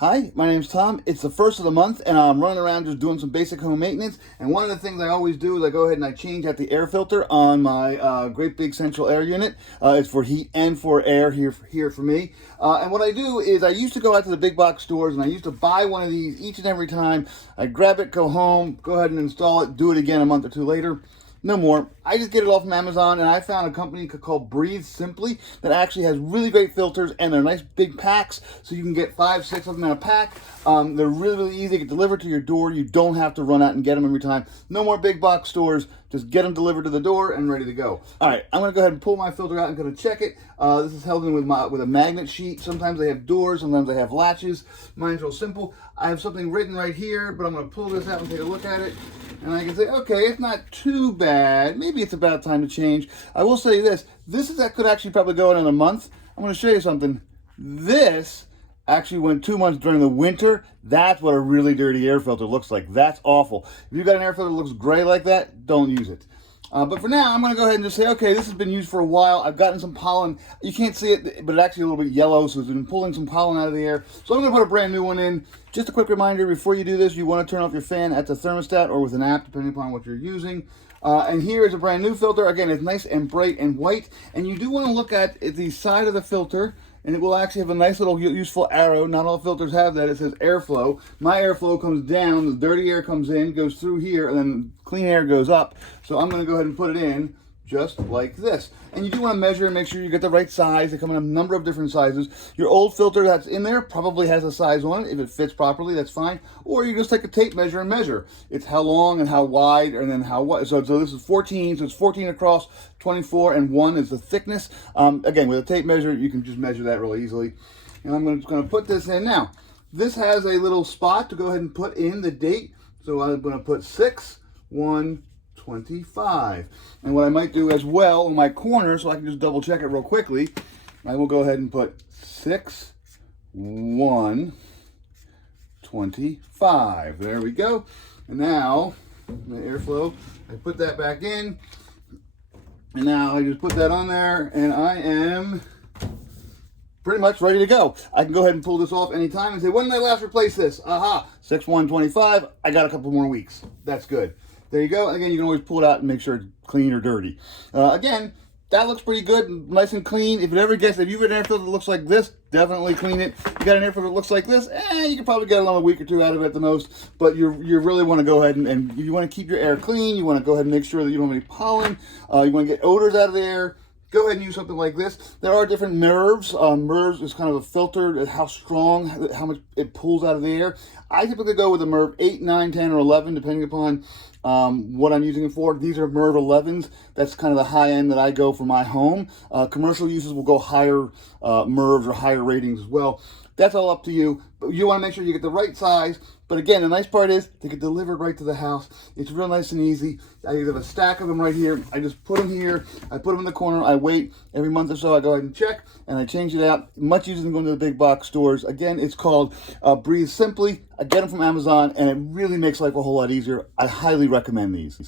Hi, my name's Tom. It's the first of the month and I'm running around just doing some basic home maintenance. And one of the things I always do is I go ahead and I change out the air filter on my great big central air unit. It's for heat and for air here for me. And what I do is I used to go out to the big box stores and I used to buy one of these each and every time. I'd grab it, go home, go ahead and install it, do it again a month or two later. No more. I just get it all from Amazon, and I found a company called Breathe Simply that actually has really great filters, and they're nice big packs, so you can get 5, 6 of them in a pack. They're really easy to get delivered to your door. You don't have to run out and get them every time. No more big box stores. Just get them delivered to the door and ready to go. All right, I'm going to go ahead and pull my filter out and going to check it. This is held in with a magnet sheet. Sometimes they have doors, sometimes they have latches. Mine's real simple. I have something written right here, but I'm going to pull this out and take a look at it. And I can say, okay, it's not too bad. Maybe it's about time to change. I will say this. That could actually probably go in a month. I'm going to show you something. This actually went 2 months during the winter. That's what a really dirty air filter looks like. That's awful. If you've got an air filter that looks gray like that, don't use it. But for now, I'm going to go ahead and just say, okay, this has been used for a while. I've gotten some pollen. You can't see it, but it's actually a little bit yellow, so it's been pulling some pollen out of the air. So I'm going to put a brand new one in. Just a quick reminder, before you do this, you want to turn off your fan at the thermostat or with an app, depending upon what you're using. And here is a brand new filter. Again, it's nice and bright and white. And you do want to look at the side of the filter, and it will actually have a nice little useful arrow. Not all filters have that. It says airflow. My airflow comes down, the dirty air comes in, goes through here, and then clean air goes up. So I'm going to go ahead and put it in just like this. And you do want to measure and make sure you get the right size. They come in a number of different sizes. Your old filter that's in there probably has a size on it. If it fits properly, that's fine. Or you just take a tape measure and measure. It's how long and how wide and then how wide. So this is 14, so it's 14 across, 24, and 1 is the thickness. Again, with a tape measure, you can just measure that really easily. And I'm just going to put this in now. This has a little spot to go ahead and put in the date. So I'm going to put 6/1/25. And what I might do as well in my corner, so I can just double check it real quickly, I will go ahead and put 6/1/25. There we go. And now, my airflow, I put that back in. And now I just put that on there, and I am pretty much ready to go. I can go ahead and pull this off anytime and say, when did I last replace this? Aha, 6/1/25. I got a couple more weeks. That's good. There you go. Again, you can always pull it out and make sure it's clean or dirty. Again, that looks pretty good, nice and clean. If you've got an air filter that looks like this, definitely clean it. If you got an air filter that looks like this, you can probably get another week or two out of it at the most. But you really want to go ahead and you want to keep your air clean. You want to go ahead and make sure that you don't have any pollen. You want to get odors out of the air. Go ahead and use something like this. There are different Mervs. Mervs is kind of a filter, how strong, how much it pulls out of the air. I typically go with a Merv 8, 9, 10, or 11, depending upon what I'm using it for. These are Merv 11s. That's kind of the high end that I go for my home. Commercial uses will go higher Mervs or higher ratings as well. That's all up to you. But you want to make sure you get the right size. But again, the nice part is they get delivered right to the house. It's real nice and easy. I have a stack of them right here. I just put them here. I put them in the corner. I wait every month or so. I go ahead and check, and I change it out. Much easier than going to the big box stores. Again, it's called Breathe Simply. I get them from Amazon, and it really makes life a whole lot easier. I highly recommend these.